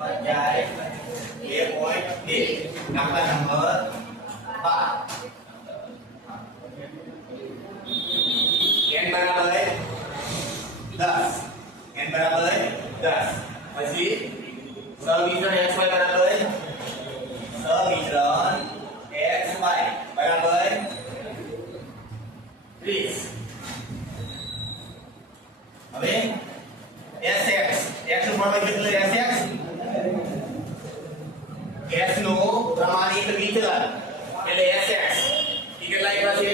જાય 2.2 દાખલા number 12 n બરાબર 10 n બરાબર 10 પછી સવિકરણ xy બરાબર સવિકરણ xy બરાબર 30 હવે sx x નું પ્રમાણ કેટલું sx s નો પ્રમાણિત વિચલન એટલે sx ઈ કેટલા આવ્યા છે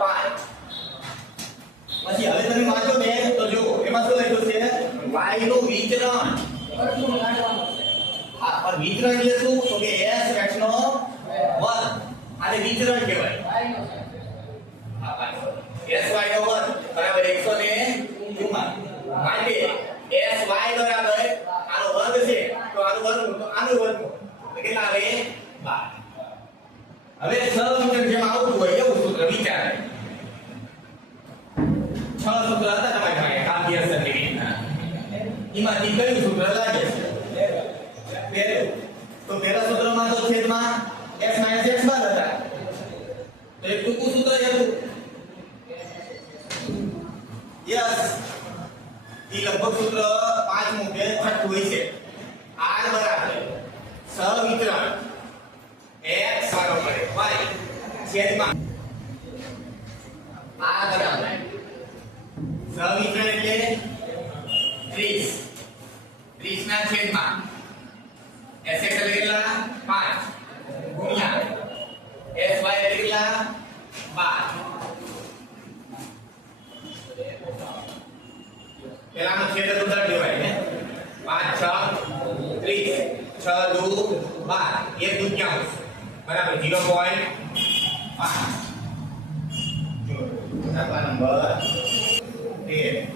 5 પછી હવે તમે વાંચો ને તો જો એમાં શું લખ્યું છે y નું વિચલન આ પર વિચલન એટલે શું તો કે s x નો વર્ગ આને વિચલન કહેવાય આ પાછો s y નો વર્ગ બરાબર 194 માટે s y બરાબર આનો વર્ગ છે તો આનો વર્ગ કેટલા આવે 12 હવે સમીકરણ જેમ આવતું હોય એવું સૂત્ર વિચારે 6 સૂત્ર હતા તમારી પાસે કામગીરી રીતના એમાંથી કયું સૂત્ર લાગે છે પહેલું તો પહેલા સૂત્રમાં તો છેદમાં x - x બાદ હતા તો એક ટૂંકું સૂત્ર હતું યસ ઈ લગભગ સૂત્ર પાંચમું કે છઠ્ઠું હોય છે r બરાબર સવિકરણ x બરાબર y છેદમાં r બરાબર સવિકરણ એટલે 30 30 ના છેદમાં sx એટલે કેટલા 5 ગુણ્યા sy એટલે કેટલા 12 પેલાનો છેદ ઉધાર દેવાય ને 5 6 30 6 2 12 1 દુત્યાંશ બરાબર 0.5 જો દાખલા નંબર 13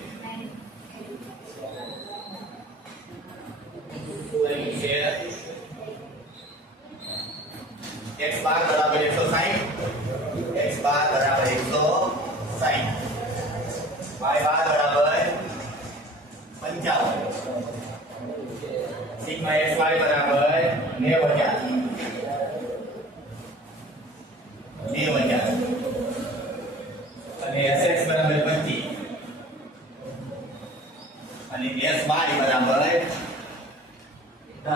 x બાર બરાબર 160 x બાર બરાબર 160 y બાર બરાબર 55 સિગ્મા xy બરાબર 90,000 અને sx બરાબર 25 અને sy બરાબર 10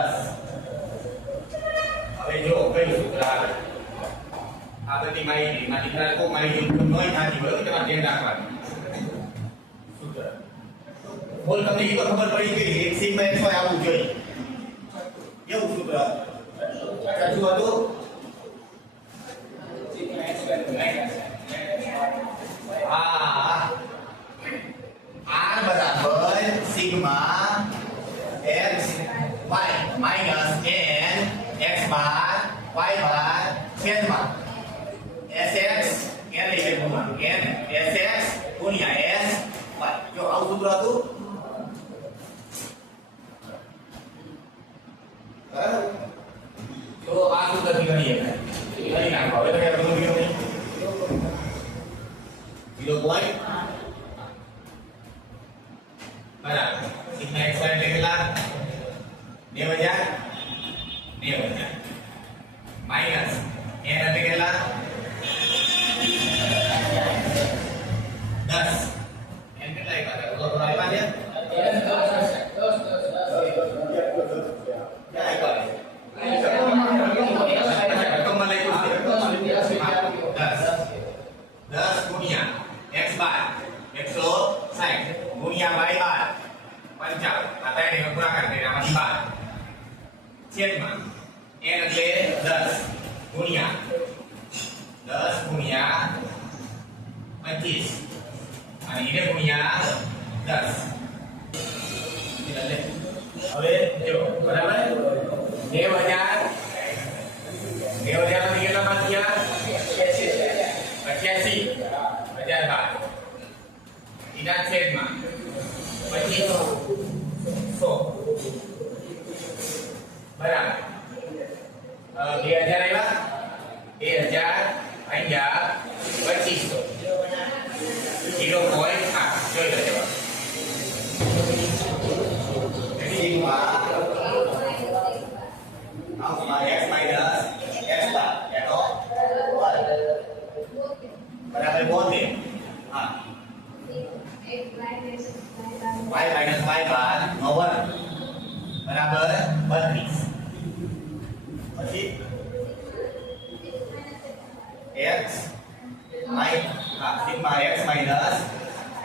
હવે જો કયું સૂત્ર આવે આ બધી માહિતીમાંથી કોઈ માહિતી ઉપયોગ નહીં થતી હોય તેમાં ધ્યાન રાખવાનું સૂત્ર બોલ તમને એ તો ખબર પડી ગઈ એક સિગ્મા xy આવવું જોઈએ એવું સૂત્ર સાચું હતું હા r બરાબર sigma x y minus n x બાર y બાર છેદમાં sx n એટલે n sx ગુણ્યા s y જો આવું સૂત્ર હતું બરાબર તો આ સૂત્રથી ગણીએ ગણી નાખો હવે તો બધું ગણ્યું નહીં 0. બરાબર સિગ્મા xy એટલે કેટલા 90,000 માઈનસ n એટલે કેટલા 10 n કેટલા આવ્યા તો આવ્યા છે 10 ગુણ્યા x બાર 160 ગુણ્યા y બાર 55 આ ત્રણેય ગુણાકાર કરીને આમાંથી 12 છેદમાં n એટલે 10 ગુણ્યા 25 અને એને ગુણ્યા 10 હવે જો બરાબર 90,000 માંથી કેટલા બાદ થયા 85,000 બાદ એના છેદમાં 2500 બરાબર 2000 આવ્યા 2000 અહીંયા 2500 0.8 જોઈ લો જવાબ સિગ્મા બરાબર 32. પછી x sigma x minus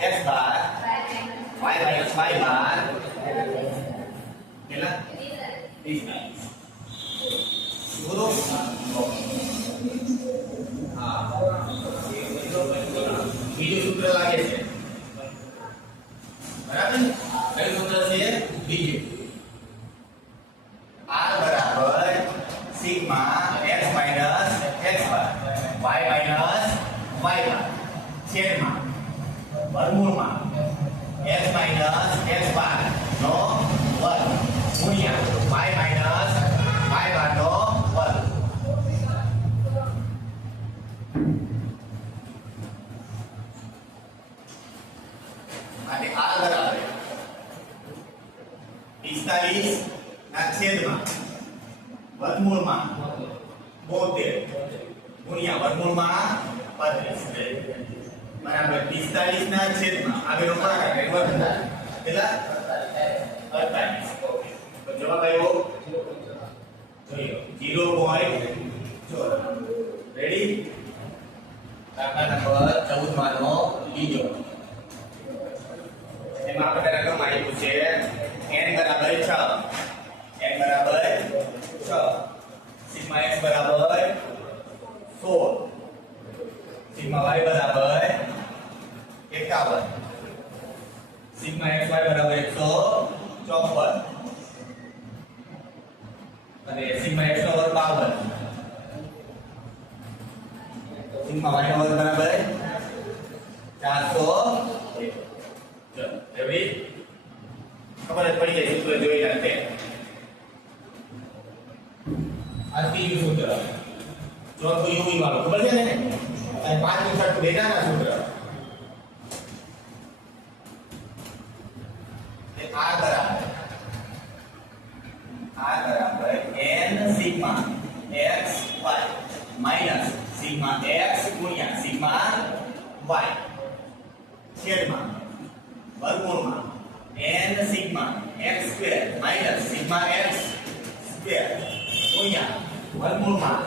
x બાર y માઈનસ y બાર કેટલા 20. બરોબર હા બીજું સૂત્ર લાગે છે બરાબર કયું સૂત્ર છે બીજું r બરાબર સિગ્મા x માઈનસ x બાર y માઈનસ y બાર છેદમાં વર્ગમૂળમાં x માઈનસ x બાર નો વર્ગ ગુણ્યા y માઈનસ y બાર નો વર્ગ. અને r બરાબર 45 ના છેદમાં વર્ગમૂળમાં 72 ગુણ્યા વર્ગમૂળમાં 35 બરાબર 45 ના છેદમાં આગળનો ભાગાકાર એટલે વર્ગ કેટલા 48. તો જવાબ આવ્યો જોયો 0.4. રેડી દાખલા નંબર 14 માંનો બીજો એમાં આપણે રકમ આપ્યું છે n બરાબર 6 n બરાબર 6 સિગ્મા x બરાબર 16 સિગ્મા y બરાબર 51 સિગ્મા xy બરાબર 154 અને સિગ્મા x નો વર્ગ 52 સિગ્મા y નો વર્ગ બરાબર 400. ચલો રેડી ખબર જ પડી જાય સૂત્ર જોઈ નાખે આ ત્રીજું સૂત્ર ચોથું યુવી વાળું ખબર છે ને અને પાંચમું છઠ્ઠું બેનાના સૂત્ર એ r બરાબર n sigma x y minus sigma x ગુણ્યા સિગ્મા y છેદમાં વર્ગમૂળમાં n sigma x square minus sigma x square ગુણ્યા વર્ગમૂળમાં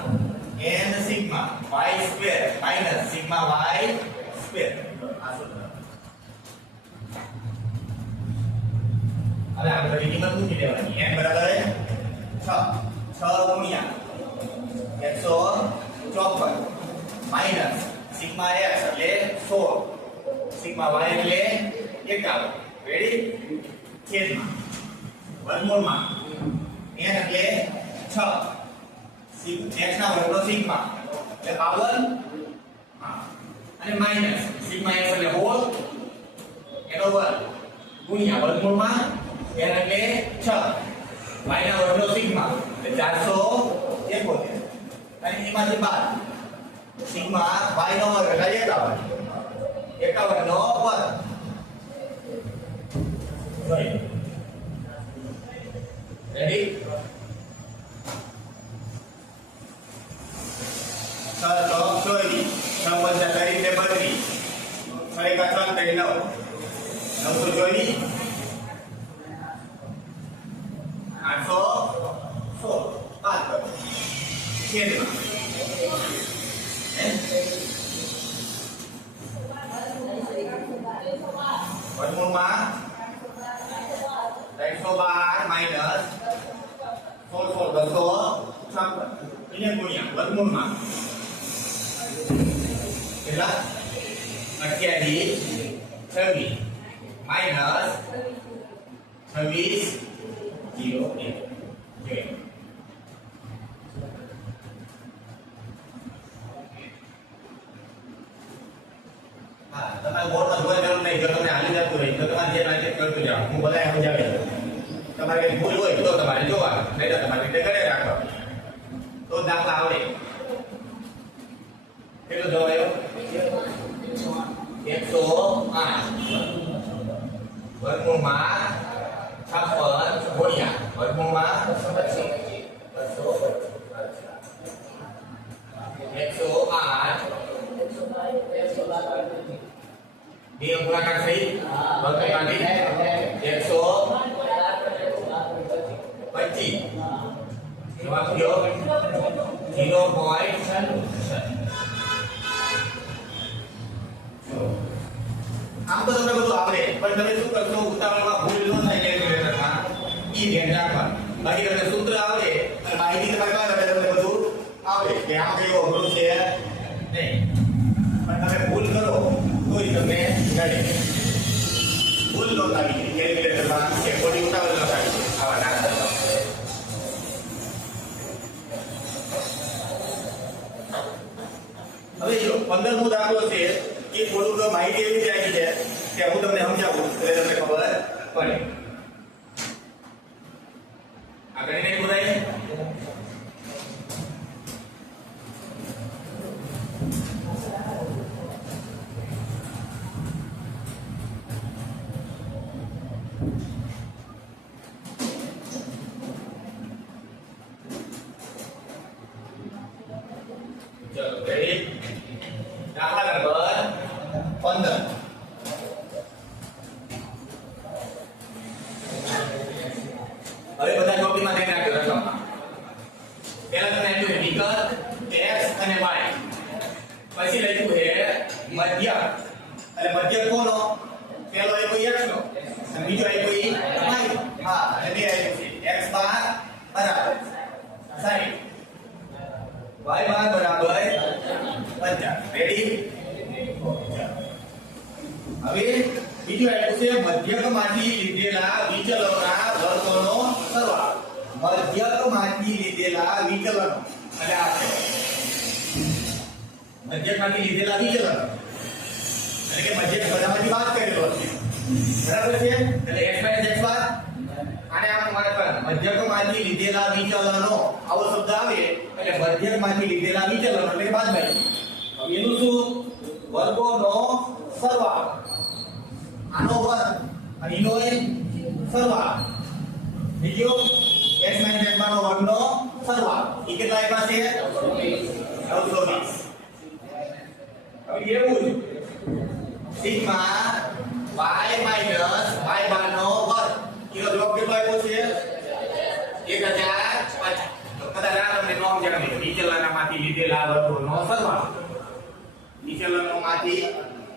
n sigma y square minus sigma y square. આ સૂત્ર હવે આપણે બધી કિંમત મૂકી દેવાની n બરાબર 6 ગુણ્યા 154 માઈનસ સિગ્મા x એટલે 16 સિગ્મા y એટલે 51 રેડી છેદમાં વર્ગમૂળમાં n એટલે 6 x ના વર્ગનો સિગ્મા એટલે 52 હા અને માઈનસ સિગ્મા x એટલે હોલ એનો વર્ગ ગુણ્યા વર્ગમૂળમાં n એટલે 6 y ના વર્ગનો સિગ્મા એટલે 471 અને એમાંથી બાદ સિગ્મા y નો વર્ગ એટલે 51 નો વર્ગ. રેડી 6 તો 24 6 પંચા 32 6 એકા 3 9 924 816 છેદમાં વર્ગમૂળમાં 112 માઈનસ 256 એને ગુણ્યા વર્ગમૂળમાં કેટલા 28 26 માઈનસ 26 0 1 હા તમારે બોર્ડમાં જોવા જરૂર નહીં જો તમને હાલી જતું હોય તો તમારે જે લાગે કરતું જાઓ હું બધા સમજાવી દઉં તમારે કઈ ભૂલ હોય તો તમારે જોવા નહીં તો તમારે રીતે ઘરે રાખો તો દાખલા આવડે કેટલો જવાબ આવ્યો 108 વર્ગમૂળમાં 56 ગુણ્યા વર્ગમૂળમાં 108 બે ગુણાકાર થઈ વર્ગમૂળમાંથી 100 જવાબ કયો 0.6 આમ તો તમને બધું આવડે પણ તમે શું કરશો ઉતાવળમાં ભૂલ ન થાય કેલ્ક્યુલેટરમાં ઈ ધ્યાન રાખવાનું બાકી તમને સૂત્ર આવડે અને માહિતી તમારી પાસે તમને બધું આવડે કે આમ કયો અઘરું છે નહીં પણ તમે ભૂલ કરો તોય તમને નડે ભૂલ ન થાય કેલ્ક્યુલેટરમાં કે ખોટી ઉતાવળ ન થાય આવા નાના હવે જો 15મો દાખલો છે એ થોડુંક માહિતી એવી છે આવી છે કે હું તમને સમજાવું એટલે તમને ખબર પડે આ ગણીને બોલાય ચલો રેડી દાખલા નંબર 15 હવે બધા ચોપડીમાં ધ્યાન રાખજો રકમમાં પહેલા તમને આપ્યું છે વિકલ્પ x અને y પછી લખ્યું છે મધ્યક એટલે મધ્યક કોનો પહેલો આપ્યો x નો અને બીજો આપ્યો y હા એટલે બે આપ્યું છે x બાર બરાબર 60 y બાર બરાબર 50 રેડી હવે બીજું આપ્યું છે મધ્યકમાંથી લીધેલા વિચલનોના વર્ગોનો સરવાળો મધ્યકમાંથી લીધેલા વિચલનો એટલે આ છે મધ્યકમાંથી લીધેલા વિચલનો એટલે કે મધ્યક બધામાંથી બાદ કરેલો છે બરાબર છે એટલે x - x બાર આને આમ મારે મધ્યકમાંથી લીધેલા વિચલનો આવો શબ્દ આવે એટલે મધ્યકમાંથી લીધેલા વિચલનો એટલે બાદબાકી એનું શું વર્ગોનો સરવાળો આનો વર્ગ અને એનો સરવાળો બીજો x - x બારનો વર્ગનો સરવાળો એ કેટલા આવ્યા છે 920 હવે એવું જ સિગ્મા y - y બારનો વર્ગ એનો જવાબ કેટલો આવ્યો છે 1050 કદાચ તમને નોમ જણાવી વિચલનમાંથી લીધેલા વર્ગોનો સરવાળો વિચલનોમાંથી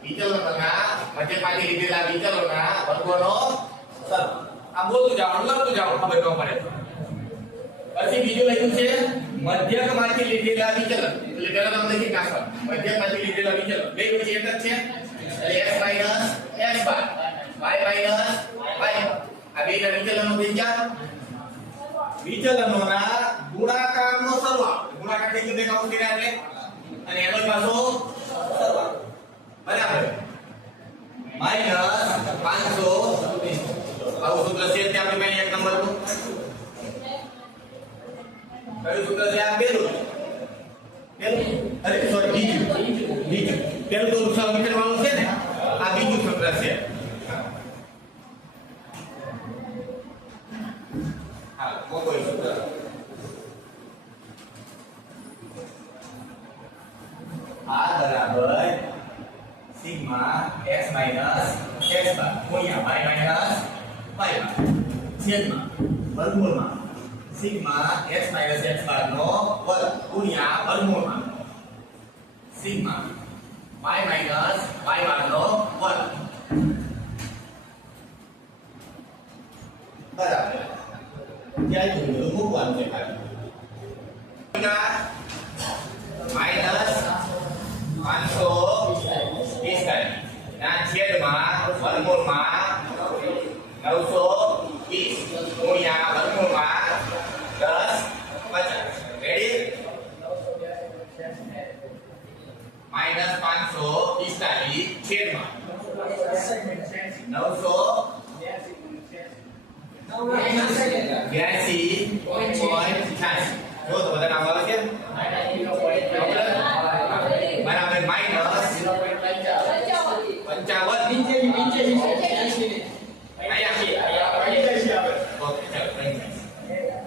વિચલનોના મધ્યકમાંથી લીધેલા વિચલનોના વર્ગોનો સરવાળો આ બોલતું જાવ લખતું જાવ ખબર ન પડે પછી બીજું લખ્યું છે મધ્યકમાંથી લીધેલા વિચલન એટલે પહેલા તમે લખી નાખો મધ્યકમાંથી લીધેલા વિચલન બે પછી એક જ છે એટલે x - x બાર y - y આ બેના વિચલનો થઈ ગયા વિચલનોના ગુણાકારનો સરવાળો ગુણાકાર થઈ ગયો કાઉન્ટ કર્યા એટલે અને એનો પાછો સરવાળો બરાબર -520 આવું સૂત્ર છે ત્યાં આપણે મેં એક નંબર નું કયું સૂત્ર છે આ પહેલું અરે સોરી બીજું પહેલું તો સમીકરણ વાળું છે ને આ બીજું સૂત્ર છે હા કોઈ સૂત્ર આ બરાબર સિગ્મા x - x બાર ગુણ્યા y - y બાર છેદમાં વર્ગમૂળમાં સિગ્મા x - x બાર નો વર્ગ ગુણ્યા વર્ગમૂળમાં સિગ્મા y - y બાર નો વર્ગ બરાબર ત્યાં બધું મૂકવાનું છે ખાલી -520 ના છેદમાં વર્ગમૂળમાં 920 ગુણ્યા વર્ગમૂળમાં 10 50 રેડી -545 છેદમાં 982.88 જો તો બધા નામ આવે છે